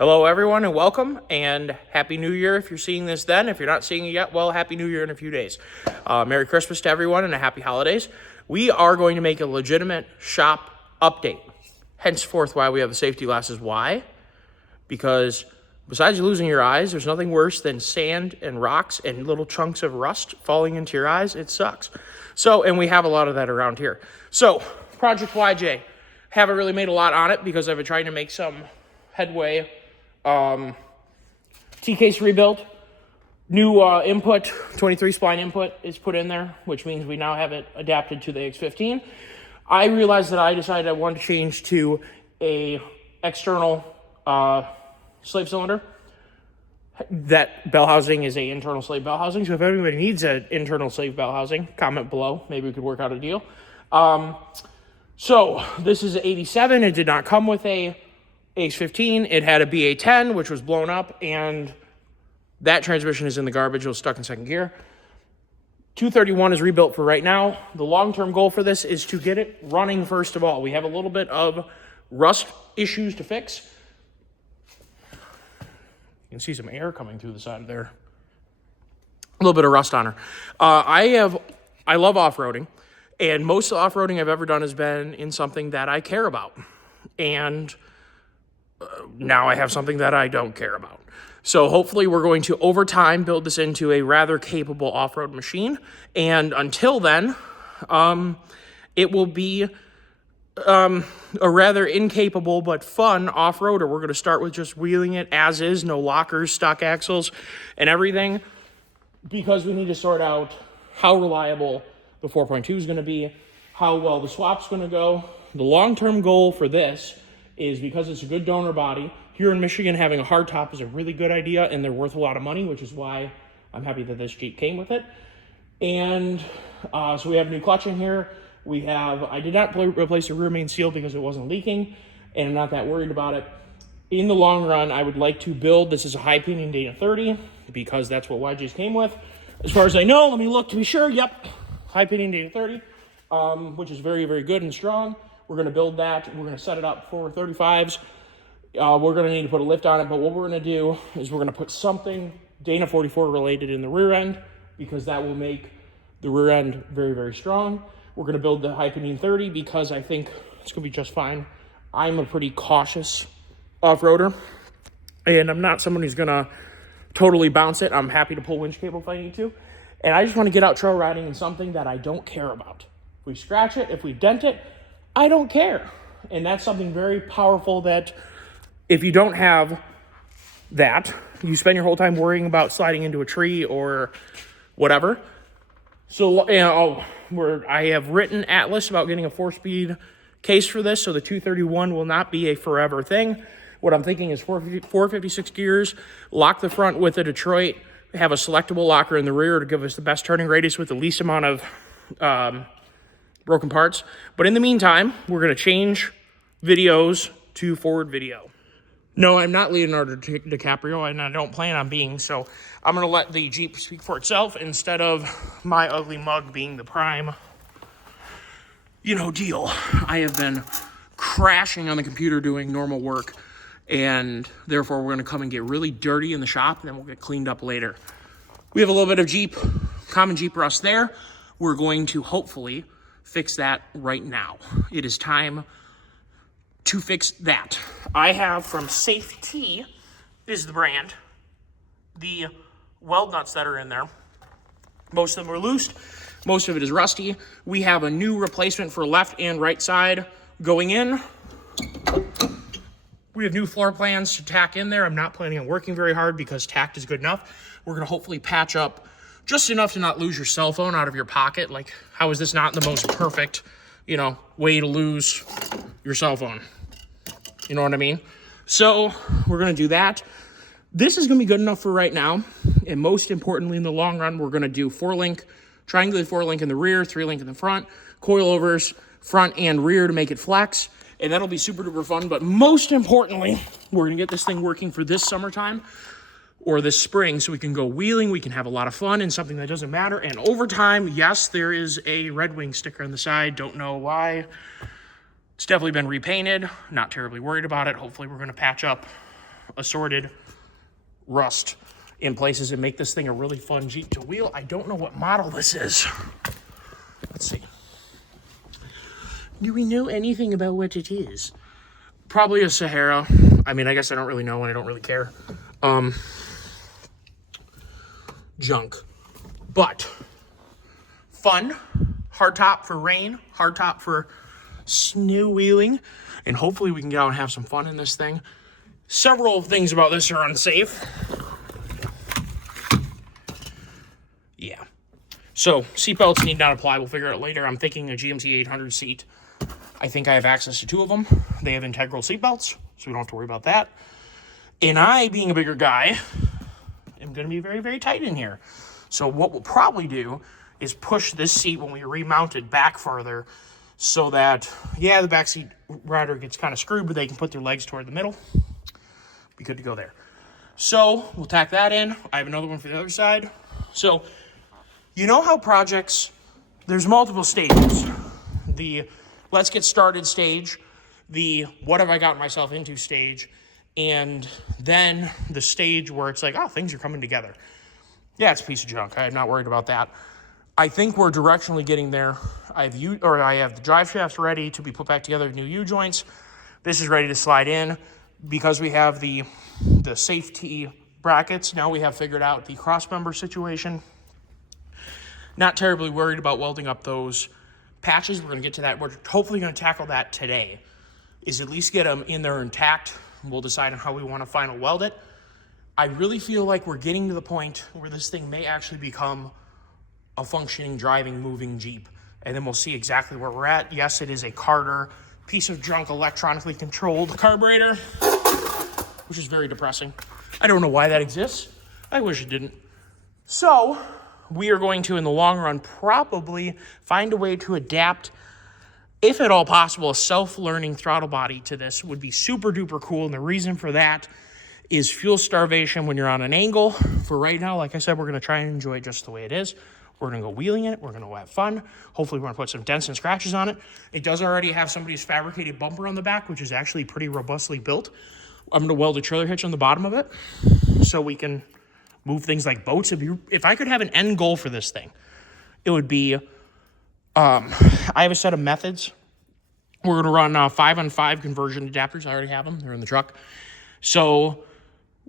Hello, everyone, and welcome, and Happy New Year if you're seeing this then. If you're not seeing it yet, well, Happy New Year in a few days. Merry Christmas to everyone, and a Happy Holidays. We are going to make a legitimate shop update. Henceforth, why we have the safety glasses. Why? Because besides losing your eyes, there's nothing worse than sand and rocks and little chunks of rust falling into your eyes. It sucks. So, and we have a lot of that around here. So, Project YJ. Haven't really made a lot on it because I've been trying to make some headway. T-case rebuilt, new input, 23 spline input is put in there, which means we now have it adapted to the X15. I realized that I decided I wanted to change to a external slave cylinder. That bell housing is a internal slave bell housing, so if anybody needs an internal slave bell housing, comment below. Maybe we could work out a deal. So this is an 87. It did not come with a X15. It had a BA10, which was blown up, and that transmission is in the garbage. It was stuck in second gear. 231 is rebuilt for right now. The long-term goal for this is to get it running first of all. We have a little bit of rust issues to fix. You can see some air coming through the side of there. A little bit of rust on her. I love off-roading, and most of the off-roading I've ever done has been in something that I care about. And now I have something that I don't care about. So hopefully we're going to, over time, build this into a rather capable off-road machine. And until then, it will be a rather incapable but fun off-roader. We're going to start with just wheeling it as is, no lockers, stock axles, and everything, because we need to sort out how reliable the 4.2 is going to be, how well the swap's going to go. The long-term goal for this is, because it's a good donor body, here in Michigan, having a hardtop is a really good idea, and they're worth a lot of money, which is why I'm happy that this Jeep came with it. And so we have a new clutch in here. I did not replace the rear main seal because it wasn't leaking, and I'm not that worried about it. In the long run, I would like to build, this is a High Pinion Dana 30, because that's what YJ's came with. As far as I know, let me look to be sure, yep, High Pinion Dana 30, which is very, very good and strong. We're going to build that. We're going to set it up for 35s. We're going to need to put a lift on it, but what we're going to do is we're going to put something Dana 44 related in the rear end, because that will make the rear end very, very strong. We're going to build the High Pinion 30 because I think it's going to be just fine. I'm a pretty cautious off-roader, and I'm not someone who's going to totally bounce it. I'm happy to pull winch cable if I need to, and I just want to get out trail riding in something that I don't care about. If we scratch it, if we dent it, I don't care. And that's something very powerful that if you don't have that, you spend your whole time worrying about sliding into a tree or whatever. So, I have written Atlas about getting a 4-speed case for this, so the 231 will not be a forever thing. What I'm thinking is 456 gears, lock the front with a Detroit, have a selectable locker in the rear to give us the best turning radius with the least amount of broken parts. But in the meantime, we're going to change videos to forward video. No, I'm not Leonardo DiCaprio, and I don't plan on being, so I'm going to let the Jeep speak for itself instead of my ugly mug being the prime, deal. I have been crashing on the computer doing normal work, and therefore we're going to come and get really dirty in the shop, and then we'll get cleaned up later. We have a little bit of common Jeep rust there. We're going to hopefully fix that right now. It is time to fix that. I have from Safety is the brand, the weld nuts that are in there. Most of them are loose. Most of it is rusty. We have a new replacement for left and right side going in. We have new floor plans to tack in there. I'm not planning on working very hard because tacked is good enough. We're going to hopefully patch up just enough to not lose your cell phone out of your pocket. Like, how is this not the most perfect, way to lose your cell phone? You know what I mean? So we're going to do that. This is going to be good enough for right now. And most importantly, in the long run, we're going to do 4-link, triangulated 4-link in the rear, 3-link in the front, coilovers, front and rear to make it flex. And that'll be super duper fun. But most importantly, we're going to get this thing working for this summertime or this spring so we can go wheeling, we can have a lot of fun in something that doesn't matter. And over time, yes, there is a Red Wing sticker on the side. Don't know why. It's definitely been repainted. Not terribly worried about it. Hopefully we're going to patch up assorted rust in places and make this thing a really fun Jeep to wheel. I don't know what model this is. Let's see. Do we know anything about what it is? Probably a Sahara. I mean, I guess I don't really know and I don't really care. Junk. But fun. Hardtop for rain. Hardtop for snow wheeling. And hopefully we can get out and have some fun in this thing. Several things about this are unsafe. Yeah. So, seatbelts need not apply. We'll figure it out later. I'm thinking a GMC 800 seat. I think I have access to 2 of them. They have integral seatbelts, so we don't have to worry about that. And I, being a bigger guy, am going to be very, very tight in here. So what we'll probably do is push this seat when we remount it back further so that, yeah, the backseat rider gets kind of screwed, but they can put their legs toward the middle. Be good to go there. So we'll tack that in. I have another one for the other side. So you know how projects, there's multiple stages. The let's get started stage, the what have I gotten myself into stage, and then the stage where it's like, oh, things are coming together. Yeah, it's a piece of junk. I'm not worried about that. I think we're directionally getting there. I have the drive shafts ready to be put back together, new U-joints. This is ready to slide in. Because we have the safety brackets, now we have figured out the cross-member situation. Not terribly worried about welding up those patches. We're going to get to that. We're hopefully going to tackle that today, is at least get them in there intact. We'll decide on how we want to final weld it. I really feel like we're getting to the point where this thing may actually become a functioning, driving, moving Jeep. And then we'll see exactly where we're at. Yes, it is a Carter piece of junk electronically controlled carburetor, which is very depressing. I don't know why that exists. I wish it didn't. So we are going to, in the long run, probably find a way to adapt, if at all possible, a self-learning throttle body to this would be super duper cool. And the reason for that is fuel starvation when you're on an angle. For right now, like I said, we're going to try and enjoy it just the way it is. We're going to go wheeling it. We're going to have fun. Hopefully, we're going to put some dents and scratches on it. It does already have somebody's fabricated bumper on the back, which is actually pretty robustly built. I'm going to weld a trailer hitch on the bottom of it so we can move things like boats. If I could have an end goal for this thing, it would be, I have a set of methods. We're going to run 5-on-5 conversion adapters. I already have them. They're in the truck. So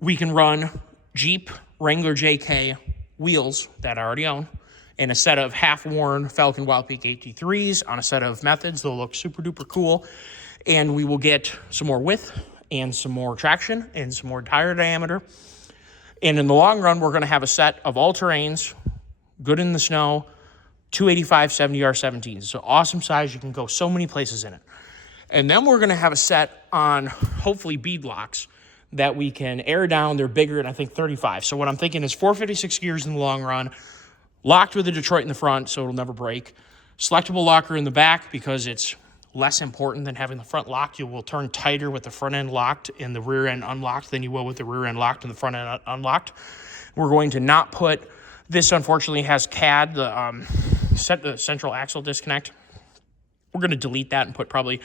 we can run Jeep Wrangler JK wheels that I already own, and a set of half-worn Falcon Wild Peak AT3s on a set of methods. They'll look super duper cool. And we will get some more width and some more traction and some more tire diameter. And in the long run, we're going to have a set of all-terrains, good in the snow, 285 70R17s. So awesome size. You can go so many places in it. And then we're going to have a set on, hopefully, bead locks that we can air down. They're bigger, and I think 35. So what I'm thinking is 456 gears in the long run, locked with a Detroit in the front so it'll never break. Selectable locker in the back because it's less important than having the front locked. You will turn tighter with the front end locked and the rear end unlocked than you will with the rear end locked and the front end unlocked. We're going to not put, this unfortunately has CAD, the central axle disconnect. We're going to delete that and put probably,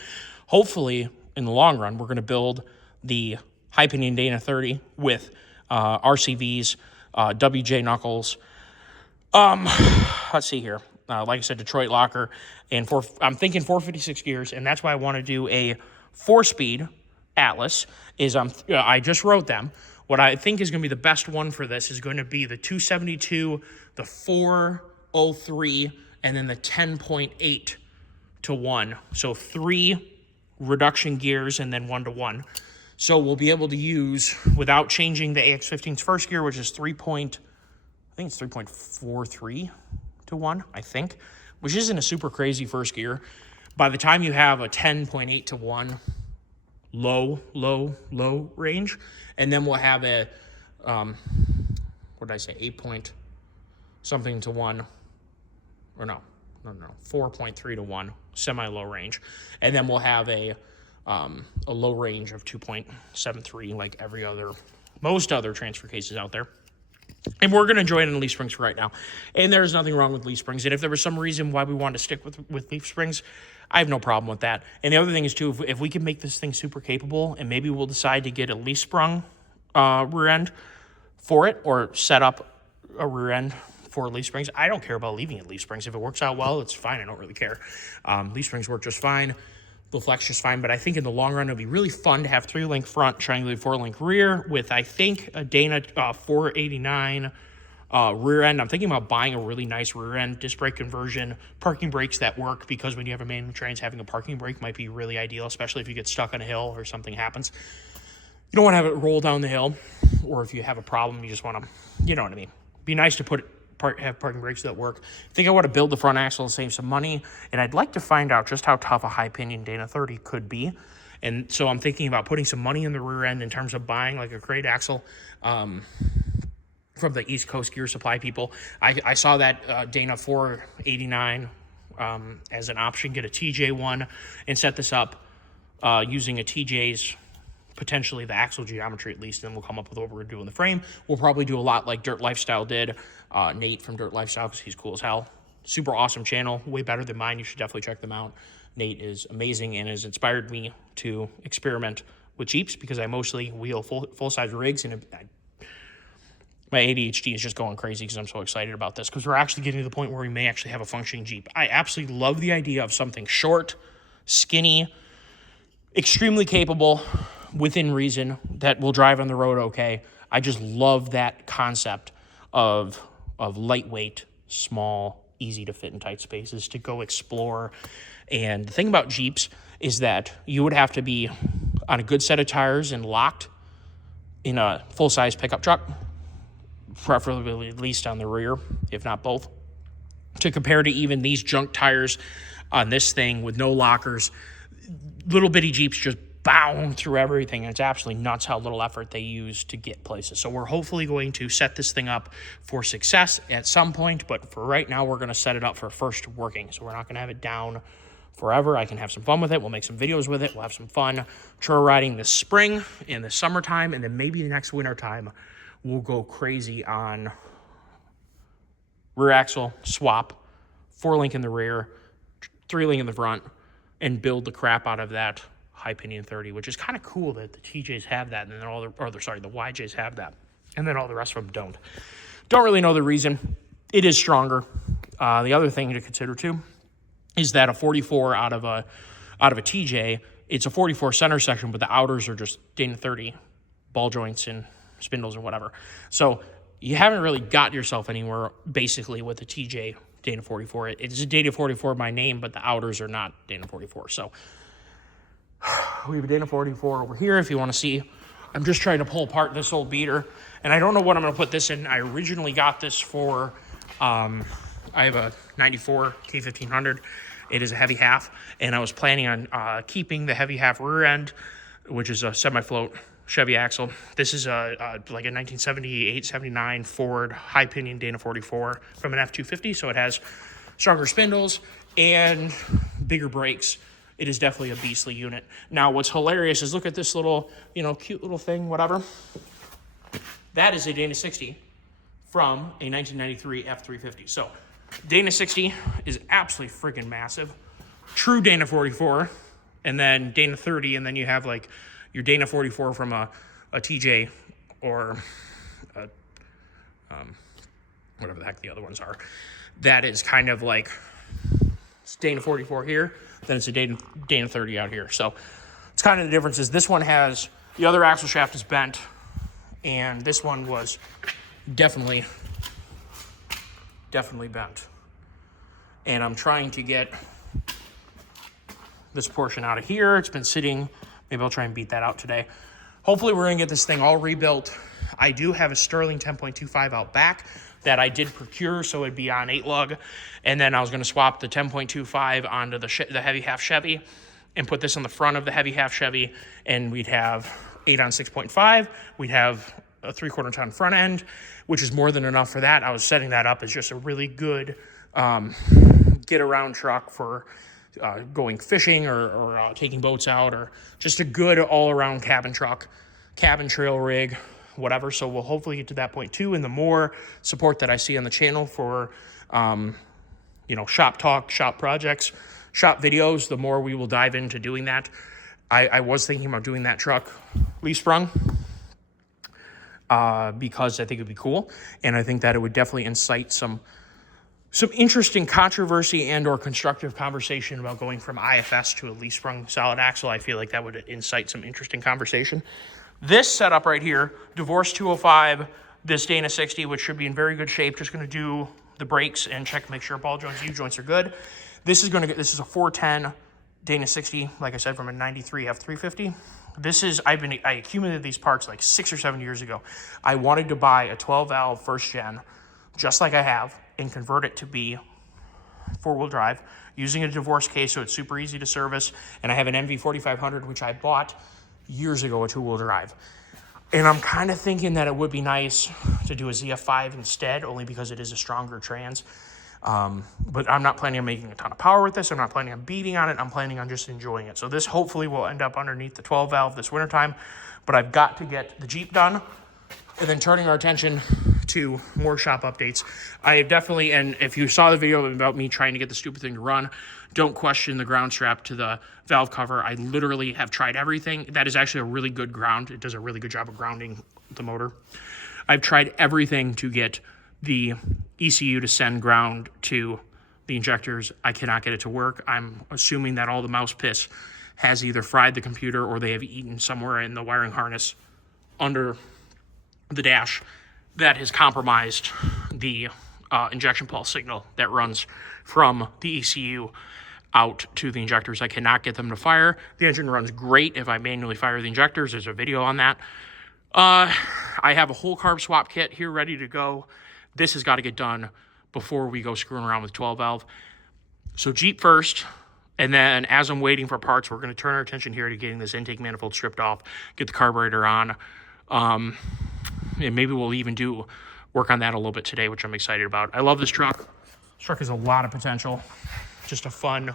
hopefully in the long run, we're going to build the High Pinion Dana 30 with RCVs, WJ knuckles. Let's see here. Like I said, Detroit locker, and I'm thinking 456 gears, and that's why I want to do a 4-speed Atlas. I just wrote them. What I think is going to be the best one for this is going to be the 272, the 403, and then the 10.8 to 1. So 3 reduction gears and then 1 to 1. So we'll be able to use, without changing the AX15's first gear, which is 3.43 to 1, I think, which isn't a super crazy first gear. By the time you have a 10.8 to 1 low range, and then we'll have a, what did I say, 8 point something to 1, or no, 4.3 to 1, semi-low range. And then we'll have a low range of 2.73 like most other transfer cases out there. And we're going to enjoy it in leaf springs for right now. And there's nothing wrong with leaf springs. And if there was some reason why we wanted to stick with leaf springs, I have no problem with that. And the other thing is, too, if we can make this thing super capable, and maybe we'll decide to get a leaf sprung rear end for it, or set up a rear end for leaf springs. I don't care about leaving it leaf springs. If it works out well, it's fine. I don't really care. Leaf springs work just fine. They'll flex just fine, but I think in the long run, it'll be really fun to have 3-link front, triangulated 4-link rear with, I think, a Dana 489 rear end. I'm thinking about buying a really nice rear end, disc brake conversion, parking brakes that work, because when you have a manual trans, having a parking brake might be really ideal, especially if you get stuck on a hill or something happens. You don't want to have it roll down the hill, or if you have a problem, you just want to, you know what I mean. Be nice to have parking brakes that work. I think I want to build the front axle and save some money, and I'd like to find out just how tough a High Pinion Dana 30 could be. And so I'm thinking about putting some money in the rear end in terms of buying like a crate axle from the East Coast Gear Supply people. I saw that Dana 489 as an option. Get a TJ one and set this up using a TJ's, potentially the axle geometry at least, and then we'll come up with what we're going to do in the frame. We'll probably do a lot like Dirt Lifestyle did. Nate from Dirt Lifestyle, because he's cool as hell. Super awesome channel, way better than mine. You should definitely check them out. Nate is amazing and has inspired me to experiment with Jeeps, because I mostly wheel full-size rigs, and my ADHD is just going crazy because I'm so excited about this, because we're actually getting to the point where we may actually have a functioning Jeep. I absolutely love the idea of something short, skinny, extremely capable, within reason, that will drive on the road okay. I just love that concept of lightweight, small, easy to fit in tight spaces to go explore. And the thing about Jeeps is that you would have to be on a good set of tires and locked in a full-size pickup truck, preferably at least on the rear, if not both, to compare to even these junk tires on this thing with no lockers. Little bitty Jeeps just bound through everything, and it's absolutely nuts how little effort they use to get places. So we're hopefully going to set this thing up for success at some point, but for right now, we're going to set it up for first working. So we're not going to have it down forever. I can have some fun with it. We'll make some videos with it. We'll have some fun trail riding this spring and the summertime, and then maybe the next winter time, we'll go crazy on rear axle swap, 4-link in the rear, 3-link in the front, and build the crap out of that High Pinion 30, which is kind of cool that the TJs have that, and then the YJs have that, and then all the rest of them don't. Don't really know the reason. It is stronger. The other thing to consider too is that a 44 out of a TJ, it's a 44 center section, but the outers are just Dana 30 ball joints and spindles or whatever. So you haven't really got yourself anywhere basically with the TJ Dana 44. It's a Dana 44 by name, but the outers are not Dana 44. So we have a Dana 44 over here if you want to see. I'm just trying to pull apart this old beater, and I don't know what I'm going to put this in. I originally got this for, I have a 94 K1500. It is a heavy half, and I was planning on keeping the heavy half rear end, which is a semi-float Chevy axle. This is like a 1978-79 Ford High Pinion Dana 44 from an F250, so it has stronger spindles and bigger brakes. It is definitely a beastly unit. Now, what's hilarious is look at this little, cute little thing, whatever. That is a Dana 60 from a 1993 F350. So Dana 60 is absolutely freaking massive. True Dana 44, and then Dana 30, and then you have like your Dana 44 from a TJ or whatever the heck the other ones are. That is kind of like it's Dana 44 here, then it's a Dana 30 out here. So it's kind of the difference is this one has, the other axle shaft is bent, and this one was definitely bent. And I'm trying to get this portion out of here. It's been sitting. Maybe I'll try and beat that out today. Hopefully we're gonna get this thing all rebuilt. I do have a Sterling 10.25 out back that I did procure, so it'd be on 8-lug. And then I was gonna swap the 10.25 onto the heavy half Chevy and put this on the front of the heavy half Chevy, and we'd have 8 on 6.5. We'd have a 3/4 ton front end, which is more than enough for that. I was setting that up as just a really good get around truck for going fishing or taking boats out, or just a good all-around cabin truck, cabin trail rig, whatever. So we'll hopefully get to that point too. And the more support that I see on the channel for, shop talk, shop projects, shop videos, the more we will dive into doing that. I was thinking about doing that truck leaf sprung. because I think it'd be cool. And I think that it would definitely incite some interesting controversy and or constructive conversation about going from IFS to a leaf sprung solid axle. I feel like that would incite some interesting conversation. This setup right here, Divorce 205, this Dana 60, which should be in very good shape. Just going to do the brakes and check, make sure ball joints, U-joints are good. This is a 410 Dana 60, like I said, from a 93 F350. I accumulated these parts like 6 or 7 years ago. I wanted to buy a 12 valve first gen, just like I have, and convert it to be four-wheel drive using a divorce case, so it's super easy to service. And I have an MV4500, which I bought years ago, a two-wheel drive. And I'm kind of thinking that it would be nice to do a ZF5 instead, only because it is a stronger trans. But I'm not planning on making a ton of power with this. I'm not planning on beating on it. I'm planning on just enjoying it. So this hopefully will end up underneath the 12 valve this wintertime. But I've got to get the Jeep done, and then turning our attention to more shop updates. I have definitely, and if you saw the video about me trying to get the stupid thing to run, don't question the ground strap to the valve cover. I literally have tried everything. That is actually a really good ground. It does a really good job of grounding the motor. I've tried everything to get the ECU to send ground to the injectors. I cannot get it to work. I'm assuming that all the mouse piss has either fried the computer or they have eaten somewhere in the wiring harness under the dash that has compromised the injection pulse signal that runs from the ECU out to the injectors. I cannot get them to fire. The engine runs great if I manually fire the injectors. There's a video on that. I have a whole carb swap kit here ready to go. This has got to get done before we go screwing around with 12 valve. So Jeep first, and then as I'm waiting for parts, we're going to turn our attention here to getting this intake manifold stripped off, get the carburetor on. And maybe we'll even work on that a little bit today, which I'm excited about. I love this truck. This truck has a lot of potential. Just a fun,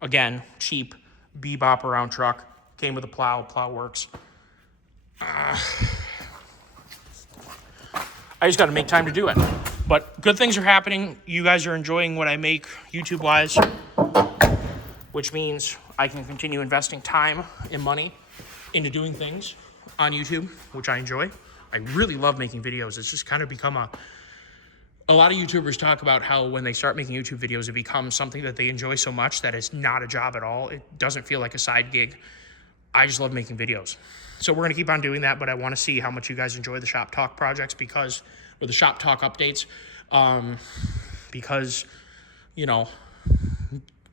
again, cheap, bebop around truck. Came with a plow. Plow works. I just got to make time to do it. But good things are happening. You guys are enjoying what I make YouTube-wise, which means I can continue investing time and money into doing things on YouTube, which I enjoy. I really love making videos. It's just kind of become a lot of YouTubers talk about how when they start making YouTube videos, it becomes something that they enjoy so much that it's not a job at all. It doesn't feel like a side gig. I just love making videos. So we're going to keep on doing that, but I want to see how much you guys enjoy the Shop Talk projects or the Shop Talk updates, because, you know,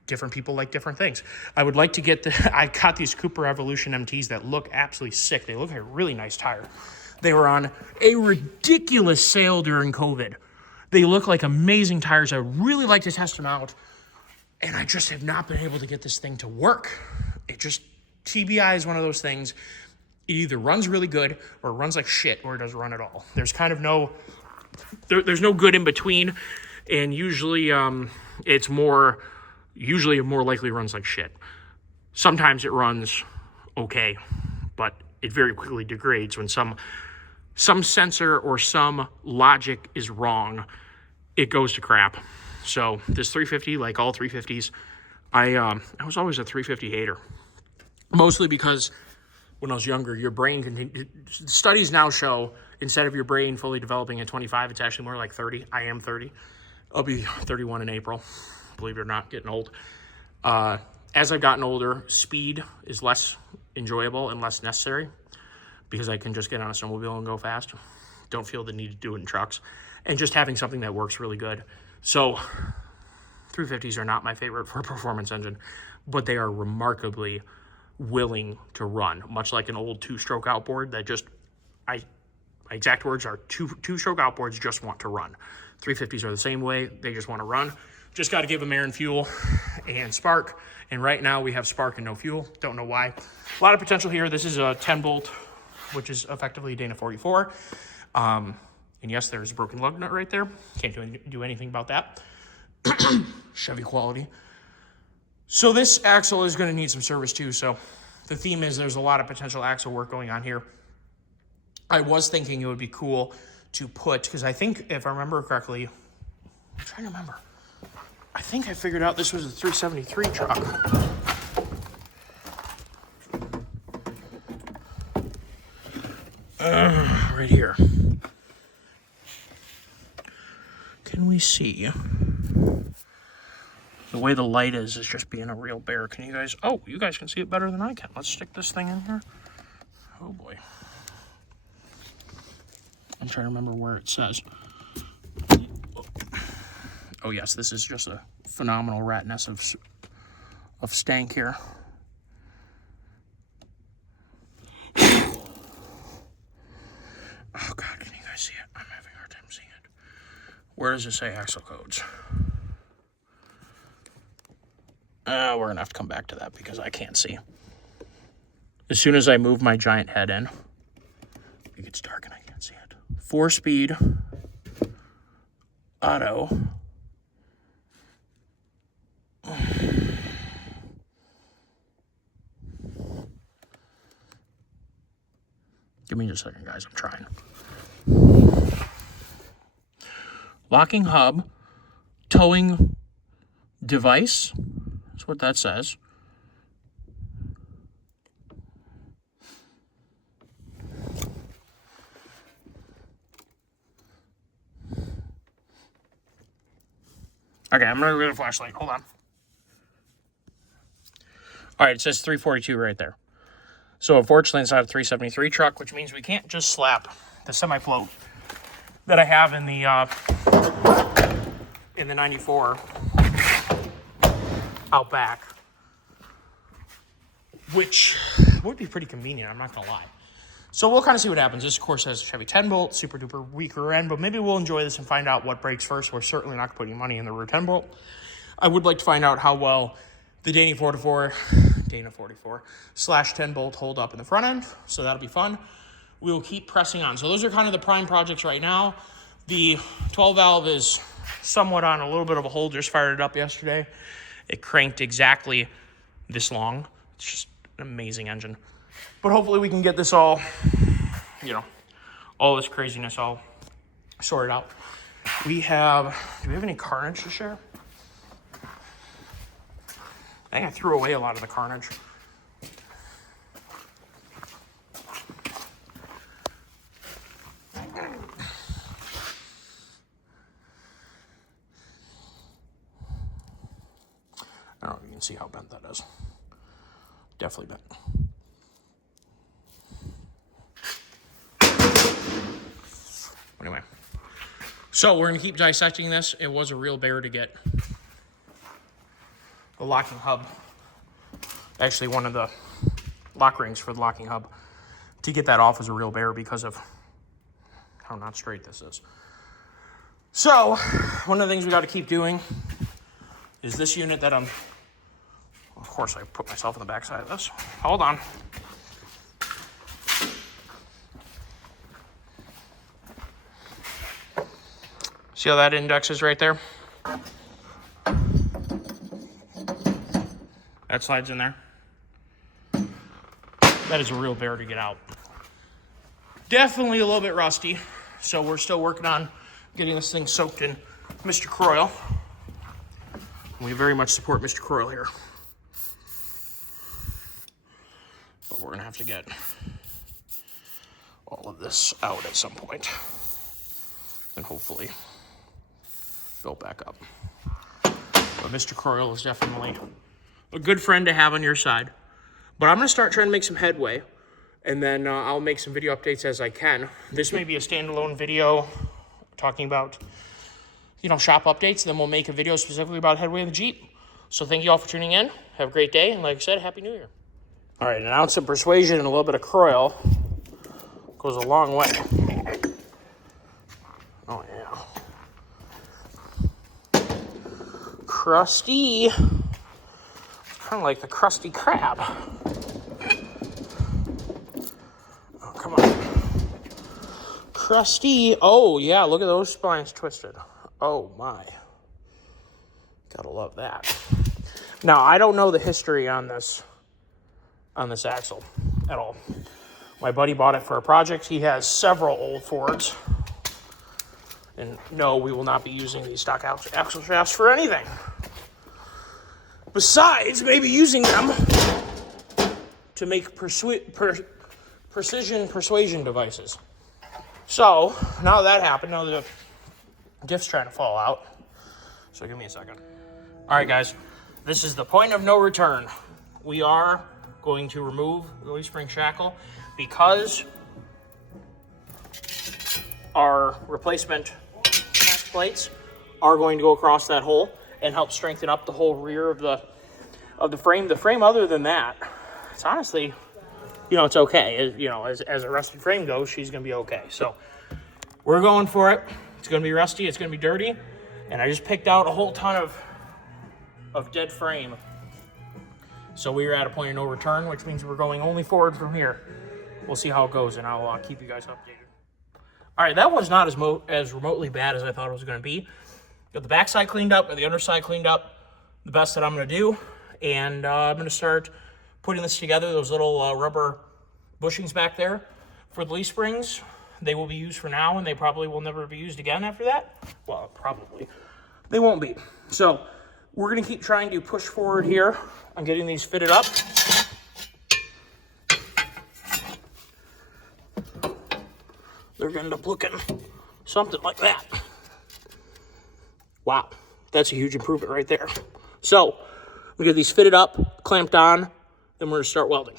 different people like different things. I would like to get I got these Cooper Evolution MTs that look absolutely sick. They look like a really nice tire. They were on a ridiculous sale during COVID. They look like amazing tires. I really like to test them out, and I just have not been able to get this thing to work. TBI is one of those things. It either runs really good or it runs like shit or it doesn't run at all. There's kind of there's no good in between, and usually it more likely runs like shit. Sometimes it runs okay, but it very quickly degrades when some sensor or some logic is wrong. It goes to crap. So this 350, like all 350s, I was always a 350 hater, mostly because when I was younger, your brain studies now show instead of your brain fully developing at 25, it's actually more like 30. I am 30. I'll be 31 in April. Believe it or not, getting old. As I've gotten older, speed is less enjoyable and less necessary because I can just get on a snowmobile and go fast. Don't feel the need to do it in trucks. And just having something that works really good. So 350s are not my favorite for a performance engine, but they are remarkably willing to run, much like an old two-stroke outboard that my exact words are two-stroke outboards just want to run. 350s are the same way. They just want to run. Just got to give them air and fuel and spark. And right now we have spark and no fuel. Don't know why. A lot of potential here. This is a 10-bolt, which is effectively Dana 44. And yes, there's a broken lug nut right there. Can't do anything about that. Chevy quality. So this axle is going to need some service too. So the theme is there's a lot of potential axle work going on here. I was thinking it would be cool to put, because I think if I remember correctly, I'm trying to remember. I think I figured out this was a 373 truck. Right here. Can we see? The way the light is just being a real bear. Can you guys... Oh, you guys can see it better than I can. Let's stick this thing in here. Oh, boy. I'm trying to remember where it says. Oh, yes, this is just a phenomenal rat nest of stank here. Oh, God, can you guys see it? I'm having a hard time seeing it. Where does it say axle codes? We're going to have to come back to that because I can't see. As soon as I move my giant head in, it gets dark and I can't see it. 4-speed, auto. Give me just a second, guys. I'm trying. Locking hub, towing device. That's what that says. Okay, I'm going to get a flashlight. Hold on. All right, it says 342 right there. So unfortunately, it's not a 373 truck, which means we can't just slap the semi-float that I have in the 94 out back, which would be pretty convenient, I'm not going to lie. So we'll kind of see what happens. This, of course, has a Chevy 10-bolt, super duper weak rear end, but maybe we'll enjoy this and find out what breaks first. We're certainly not putting money in the rear 10-bolt. I would like to find out how well the Dana 44 slash 10-bolt hold up in the front end, so that'll be fun. We will keep pressing on. So those are kind of the prime projects right now. The 12-valve is somewhat on a little bit of a hold. Just fired it up yesterday. It cranked exactly this long. It's just an amazing engine. But hopefully we can get this all, all this craziness all sorted out. Do we have any carnage to share? I think I threw away a lot of the carnage. I don't know if you can see how bent that is. Definitely bent. Anyway, so we're going to keep dissecting this. It was a real bear to get the locking hub, actually one of the lock rings for the locking hub, to get that off as a real bear because of how not straight this is. So one of the things we got to keep doing is this unit that of course I put myself on the back side of this. Hold on. See how that index is right there? That slides in there. That is a real bear to get out. Definitely a little bit rusty, so we're still working on getting this thing soaked in Mr. Croyle. We very much support Mr. Croyle here. But we're gonna have to get all of this out at some point. And hopefully built back up. But Mr. Croyle is definitely a good friend to have on your side. But I'm going to start trying to make some headway, and then I'll make some video updates as I can. This may be a standalone video talking about, shop updates. Then we'll make a video specifically about headway of the Jeep. So thank you all for tuning in. Have a great day, and like I said, Happy New Year. All right, an ounce of persuasion and a little bit of Croyle goes a long way. Oh, yeah. Crusty. Kind of like the Krusty Krab. Oh, come on. Crusty. Oh, yeah, look at those spines twisted. Oh, my. Gotta love that. Now, I don't know the history on this axle at all. My buddy bought it for a project. He has several old Fords. And no, we will not be using these stock axle shafts for anything. Besides, maybe using them to make precision persuasion devices. So, now that happened, now the gift's trying to fall out. So give me a second. All right, guys, this is the point of no return. We are going to remove the leaf spring shackle because our replacement catch plates are going to go across that hole and help strengthen up the whole rear of the frame. The frame, other than that, it's honestly, it's okay. As a rusty frame goes, she's going to be okay. So we're going for it. It's going to be rusty. It's going to be dirty. And I just picked out a whole ton of dead frame. So we are at a point of no return, which means we're going only forward from here. We'll see how it goes, and I'll keep you guys updated. All right, that was not as remotely bad as I thought it was going to be. Got the backside cleaned up, got the underside cleaned up, the best that I'm going to do. And I'm going to start putting this together, those little rubber bushings back there for the leaf springs. They will be used for now, and they probably will never be used again after that. Well, probably. They won't be. So we're going to keep trying to push forward here on getting these fitted up. They're going to end up looking something like that. Wow, that's a huge improvement right there. So we get these fitted up, clamped on, then we're going to start welding.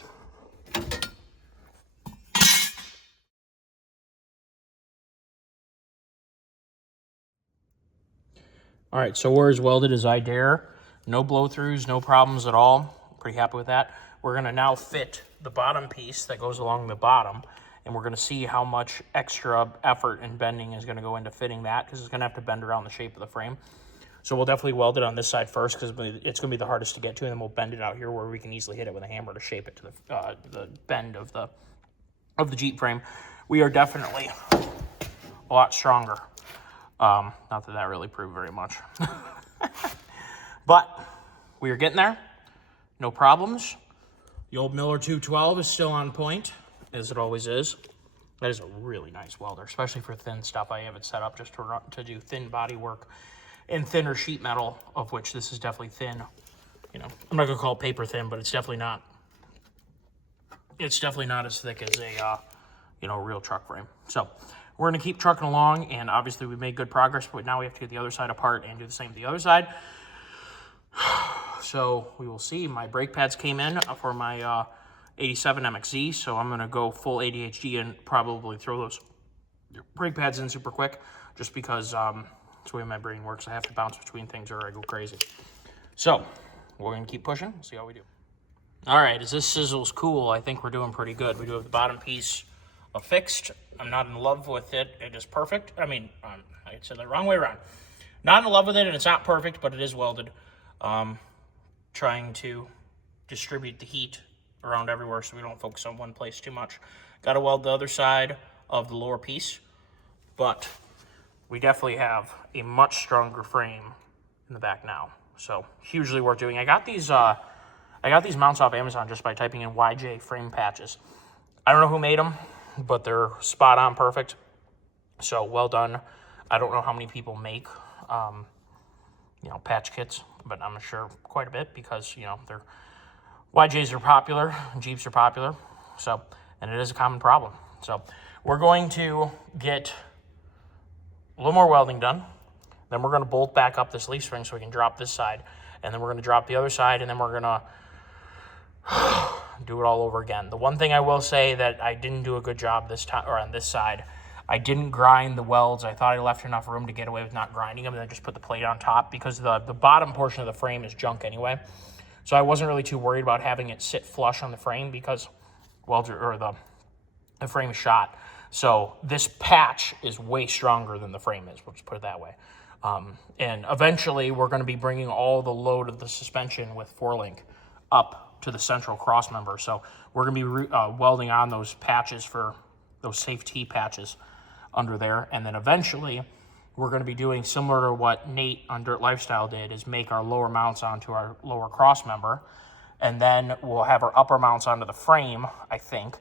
All right, so we're as welded as I dare. No blow-throughs, no problems at all. Pretty happy with that. We're going to now fit the bottom piece that goes along the bottom, and we're going to see how much extra effort and bending is going to go into fitting that, because it's going to have to bend around the shape of the frame. So we'll definitely weld it on this side first, because it's going to be the hardest to get to, and then we'll bend it out here where we can easily hit it with a hammer to shape it to the bend of the Jeep frame. We are definitely a lot stronger. Not that really proved very much. But we are getting there. No problems. The old Miller 212 is still on point, as it always is. That is a really nice welder, especially for thin stuff. I have it set up just to do thin body work and thinner sheet metal, of which this is definitely thin. I'm not going to call it paper thin, but it's definitely not. It's definitely not as thick as a real truck frame. So we're going to keep trucking along, and obviously we made good progress, but now we have to get the other side apart and do the same to the other side. So we will see. My brake pads came in for my 87 MXZ, so I'm going to go full ADHD and probably throw those brake pads in super quick, just because that's the way my brain works. I have to bounce between things or I go crazy. So we're going to keep pushing. We'll see how we do. All right, as this sizzle's cool, I think we're doing pretty good. We do have the bottom piece affixed. I'm not in love with it. It is perfect. I said the wrong way around. Not in love with it, and it's not perfect, but it is welded. Trying to distribute the heat around everywhere so we don't focus on one place too much. Got to weld the other side of the lower piece, but we definitely have a much stronger frame in the back now. So hugely worth doing. I got these mounts off Amazon just by typing in YJ frame patches. I don't know who made them, but they're spot on perfect. So well done. I don't know how many people make patch kits, but I'm sure quite a bit, because they're YJs are popular, Jeeps are popular. So, and it is a common problem. So we're going to get a little more welding done. Then we're going to bolt back up this leaf spring so we can drop this side, and then we're going to drop the other side, and then we're going to do it all over again. The one thing I will say that I didn't do a good job this time, or on this side, I didn't grind the welds. I thought I left enough room to get away with not grinding them, and then just put the plate on top, because the bottom portion of the frame is junk anyway. So I wasn't really too worried about having it sit flush on the frame, because the frame is shot. So this patch is way stronger than the frame is. We'll just put it that way. And eventually we're going to be bringing all the load of the suspension with 4-link up to the central cross member. So we're going to be welding on those patches, for those safe T patches under there. And then eventually we're going to be doing similar to what Nate on Dirt Lifestyle did, is make our lower mounts onto our lower cross member. And then we'll have our upper mounts onto the frame, I think.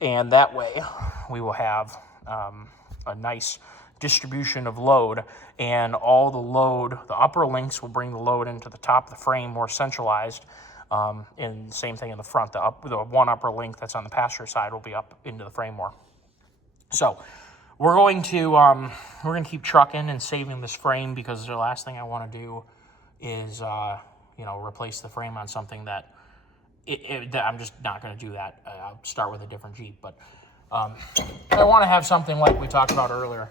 And that way we will have a nice distribution of load, and all the load, the upper links will bring the load into the top of the frame more centralized, And same thing in the front. The one upper link that's on the passenger side will be up into the frame more. So we're going to keep trucking and saving this frame, because the last thing I want to do is replace the frame on something that I'm just not going to do that. I'll start with a different Jeep, but I want to have something like we talked about earlier,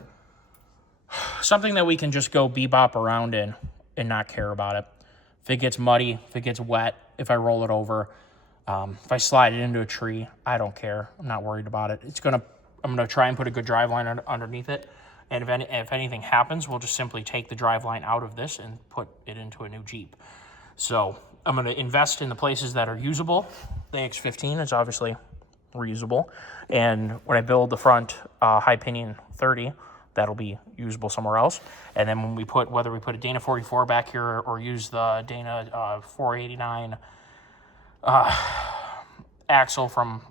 something that we can just go bebop around in and not care about it. If it gets muddy, if it gets wet, if I roll it over, if I slide it into a tree, I don't care. I'm not worried about it. I'm gonna try and put a good drive line underneath it, and if anything happens, we'll just simply take the drive line out of this and put it into a new Jeep. So I'm gonna invest in the places that are usable. The X15 is obviously reusable, and when I build the front High Pinion 30, that'll be usable somewhere else. And then when whether we put a Dana 44 back here or use the Dana 489 axle from,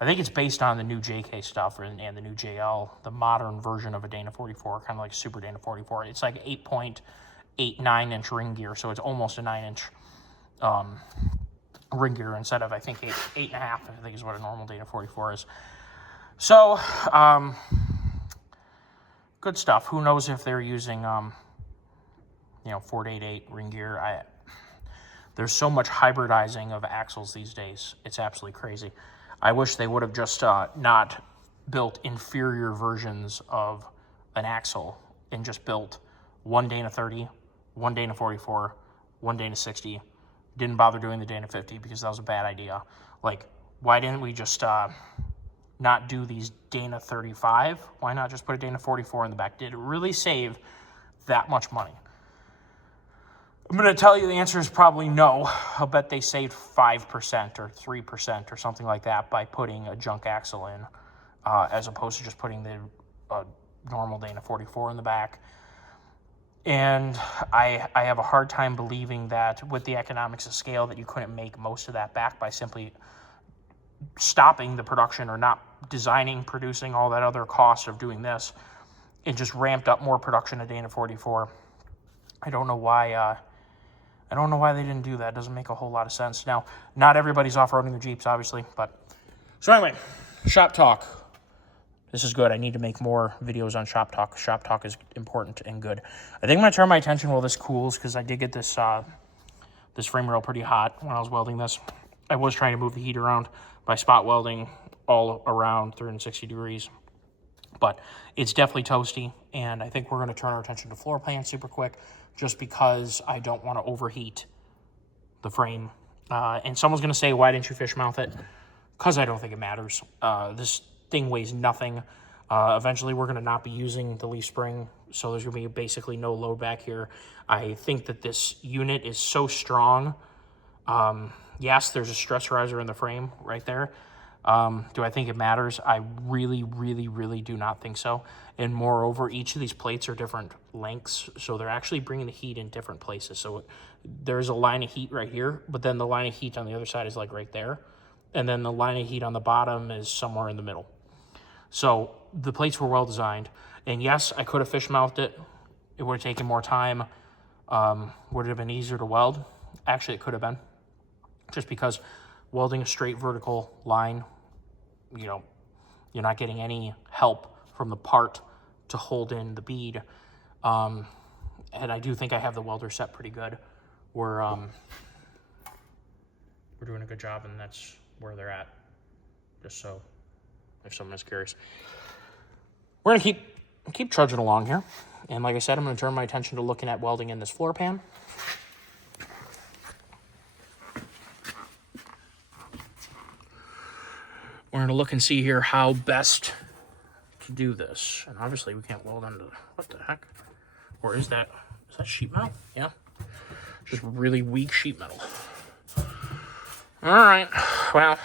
I think it's based on the new JK stuff and the new JL, the modern version of a Dana 44, kind of like a Super Dana 44. It's like 8.89 inch ring gear, so it's almost a 9 inch ring gear instead of, I think, 8.5, I think is what a normal Dana 44 is. So, good stuff. Who knows if they're using, 488 ring gear. There's so much hybridizing of axles these days. It's absolutely crazy. I wish they would have just not built inferior versions of an axle and just built one Dana 30, one Dana 44, one Dana 60. Didn't bother doing the Dana 50 because that was a bad idea. Like, why didn't we just not do these Dana 35? Why not just put a Dana 44 in the back? Did it really save that much money? I'm going to tell you the answer is probably no. I'll bet they saved 5% or 3% or something like that by putting a junk axle in, as opposed to just putting the normal Dana 44 in the back. And I have a hard time believing that with the economics of scale that you couldn't make most of that back by simply stopping the production or not designing, producing, all that other cost of doing this, and just ramped up more production of Dana 44. I don't know why they didn't do that. It doesn't make a whole lot of sense. Now, not everybody's off-roading their Jeeps, obviously, but so anyway, shop talk. This is good. I need to make more videos on shop talk. Shop talk is important and good. I think I'm going to turn my attention while this cools, because I did get this this frame rail pretty hot when I was welding this. I was trying to move the heat around by spot welding all around 360 degrees, but it's definitely toasty, and I think we're going to turn our attention to floor plan super quick, just because I don't want to overheat the frame. And someone's going to say, why didn't you fish mount it? Because I don't think it matters. This thing weighs nothing. Eventually, we're going to not be using the leaf spring, so there's going to be basically no load back here. I think that this unit is so strong. Yes, there's a stress riser in the frame right there. Do I think it matters? I really, really, really do not think so. And moreover, each of these plates are different lengths, so they're actually bringing the heat in different places. So there's a line of heat right here, but then the line of heat on the other side is like right there. And then the line of heat on the bottom is somewhere in the middle. So the plates were well designed. And yes, I could have fish mounted it. It would have taken more time. Would it have been easier to weld? Actually, it could have been. Just because welding a straight vertical line, you're not getting any help from the part to hold in the bead. And I do think I have the welder set pretty good. We're doing a good job, and that's where they're at. Just so if someone is curious. We're gonna keep trudging along here. And like I said, I'm gonna turn my attention to looking at welding in this floor pan. We're going to look and see here how best to do this. And obviously we can't weld under, what the heck? Or is that sheet metal? Yeah. Just really weak sheet metal. All right. Well,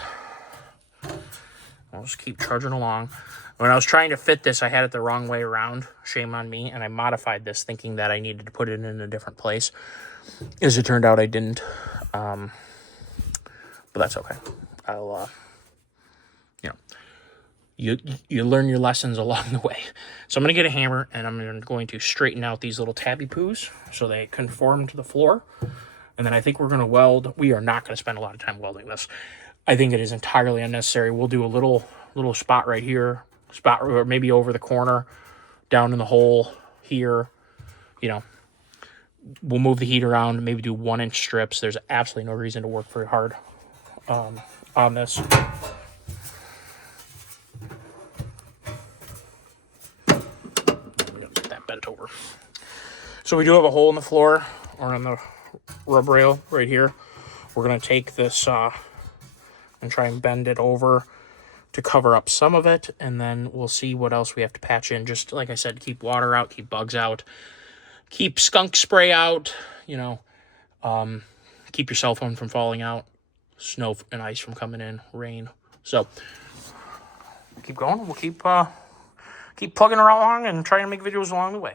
I'll just keep trudging along. When I was trying to fit this, I had it the wrong way around. Shame on me. And I modified this thinking that I needed to put it in a different place. As it turned out, I didn't. But that's okay. I'll... You learn your lessons along the way. So I'm going to get a hammer, and I'm going to straighten out these little tabby poos so they conform to the floor. And then I think we're going to weld. We are not going to spend a lot of time welding this. I think it is entirely unnecessary. We'll do a little spot right here, spot or maybe over the corner, down in the hole here. You know, we'll move the heat around, maybe do 1-inch strips. There's absolutely no reason to work very hard on this. Get that bent over. So we do have a hole in the floor or on the rub rail right here. We're going to take this and try and bend it over to cover up some of it, and then we'll see what else we have to patch in. Just like I said, keep water out, keep bugs out, keep skunk spray out, you know, keep your cell phone from falling out, snow and ice from coming in, rain. So keep going. We'll keep plugging along and trying to make videos along the way.